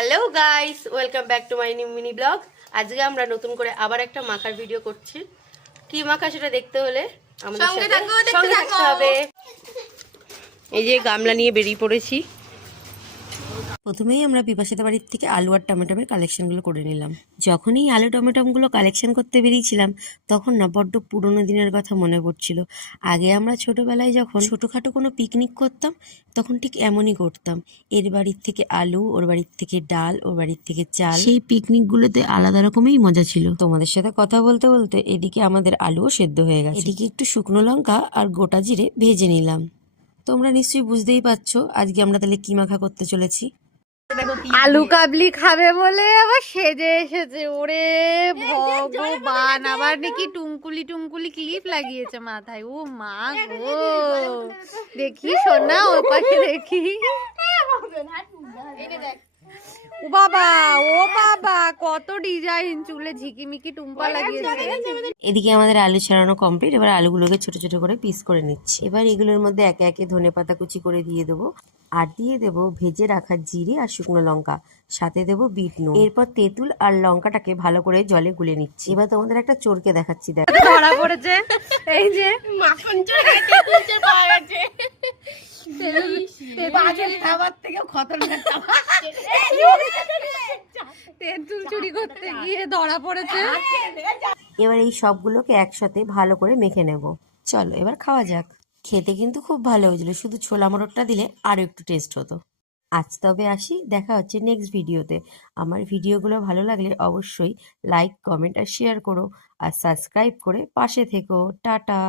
Hello guys, welcome back to my new mini blog. আজকে আমরা নতুন করে আবার একটা মাখার ভিডিও করছি। কি মাখা সেটা দেখতে হলে আমাদের সঙ্গে থাকতে হবে। এই যে গামলা নিয়ে বেরিয়ে পড়েছি। প্রথমেই আমরা বিপাশিতা বাড়ির থেকে আলু আর টমেটোমের কালেকশনগুলো করে নিলাম। যখনই আলু টমেটোগুলো কালেকশন করতে বেরিয়েছিলাম তখন না বড্ড পুরোনো দিনের কথা মনে পড়ছিল। আগে আমরা ছোটবেলায় যখন ছোটখাটো কোনো পিকনিক করতাম তখন ঠিক এমনই করতাম। এর বাড়ির থেকে আলু, ওর বাড়ির থেকে ডাল, ওর বাড়ির থেকে চাল। সেই পিকনিকগুলোতে আলাদা রকমই মজা ছিল। তোমাদের সাথে কথা বলতে বলতে এদিকে আমাদের আলুও সেদ্ধ হয়ে গেছে। এদিকে একটু শুকনো লঙ্কা আর গোটা জিরে ভেজে নিলাম। তোমরা নিশ্চয়ই বুঝতেই পারছো আজকে আমরা তাহলে কি মাখা করতে চলেছি। আলু কাবলি খাবে বলে আবার সেজে এসেছে। ওরে ভগবান, আবার নাকি টুনকুলি টুনকুলি ক্লিপ লাগিয়েছে মাথায়। ও মা গো, দেখি সোনা ওর পাশে দেখি। ও বাবা কত ডিজাইন, চুলে ঝিকিমিকি টুম্পা লাগিয়েছে। এদিকে আমাদের আলু ছাড়ানো কমপ্লিট। এবার আলুগুলোকে ছোট ছোট করে পিস করে নিচ্ছি। এবার এগুলোর মধ্যে একে একে ধনেপাতা কুচি করে দিয়ে দেবো, আর দিয়ে দেবো ভেজে রাখা জিরে আর শুকনো লঙ্কা, সাথে দেবো বিট নুন। এরপর তেঁতুল আর লঙ্কাটাকে ভালো করে জলে গুলে নিচ্ছি। এবার তোমাদের একটা চোরকে দেখাচ্ছি, দেখো ধরা পড়েছে। এই যে মাখন চোর, তেঁতুল চোর পাওয়া গেছে। তেঁতুল চুরি করতে গিয়ে ধরা পড়েছে। এবার এই সবগুলোকে একসাথে ভালো করে মেখে নেব। চলো এবার খাওয়া যাক। খেতে কিন্তু খুব ভালো হয়েছিল, শুধু ছোলা মটরটা দিলে আরো একটু টেস্ট হতো। আজ তবে আসি, দেখা হচ্ছে নেক্সট ভিডিওতে। আমার ভিডিওগুলো ভালো লাগলে অবশ্যই লাইক, কমেন্ট আর শেয়ার করো, আর সাবস্ক্রাইব করে পাশে থেকো। টাটা।